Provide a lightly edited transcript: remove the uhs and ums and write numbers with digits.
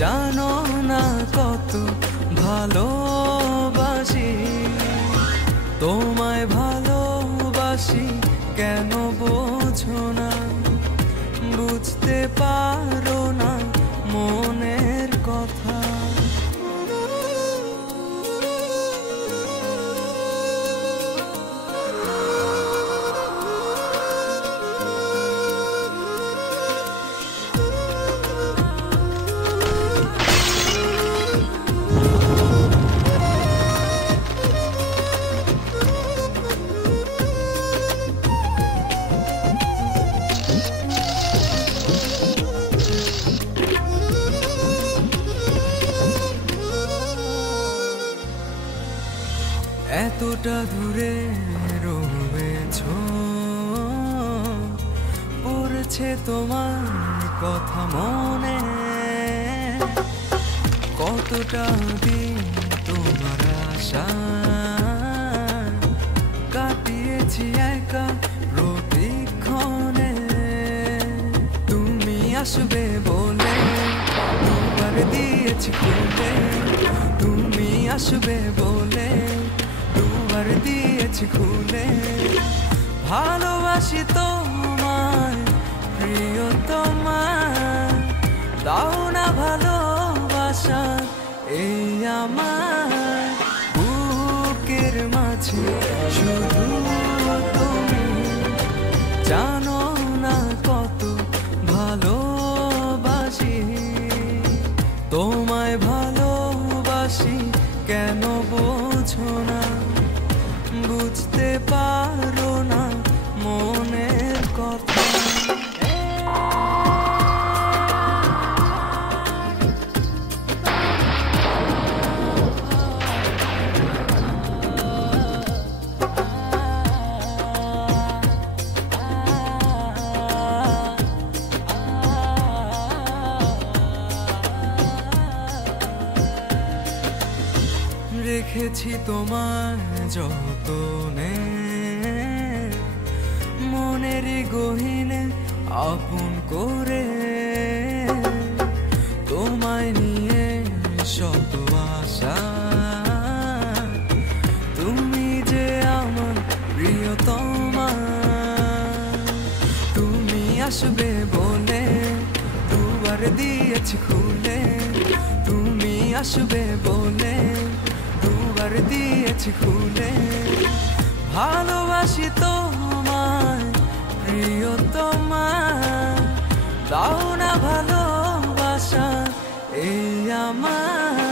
জানো না কত ভালোবাসি তোমায়, ভালোবাসি কেন বোঝো না, বুঝতে পারো না মনের কথা। এতটা দূরে রয়েছো, পড়ছে তোমার কথা মনে, কতটা দিন তোমার আশা কাটিয়েছি একা প্রতিক্ষণে। তুমি আসবে বলে দুবার দিয়েছি খুলে, তুমি আসবে বলে দুবার দিয়েছি খুলে। ভালোবাসি তোমায় প্রিয়তমায়, দাও না ভালোবাসা এই আমার বুকের মাঝে শুধু তুমি। জানো না কত ভালোবাসি তোমায়, ভালোবাসি কেন বোঝো না, বুঝতে পারো না মনের কথা। রেখেছি তোমার যতনে, মনেরই গহীনে আপন করে। তোমায় নিয়ে শত আশা, তুমি যে আমার প্রিয়তমা। তুমি আসবে বলে দুবার দিয়েছি খুলে, তুমি আসবে বলে দুবার দিয়েছি খুলে। ভালোবাসি তোমায় প্রিয়তমা, দাও না ভালোবাসা এই আমার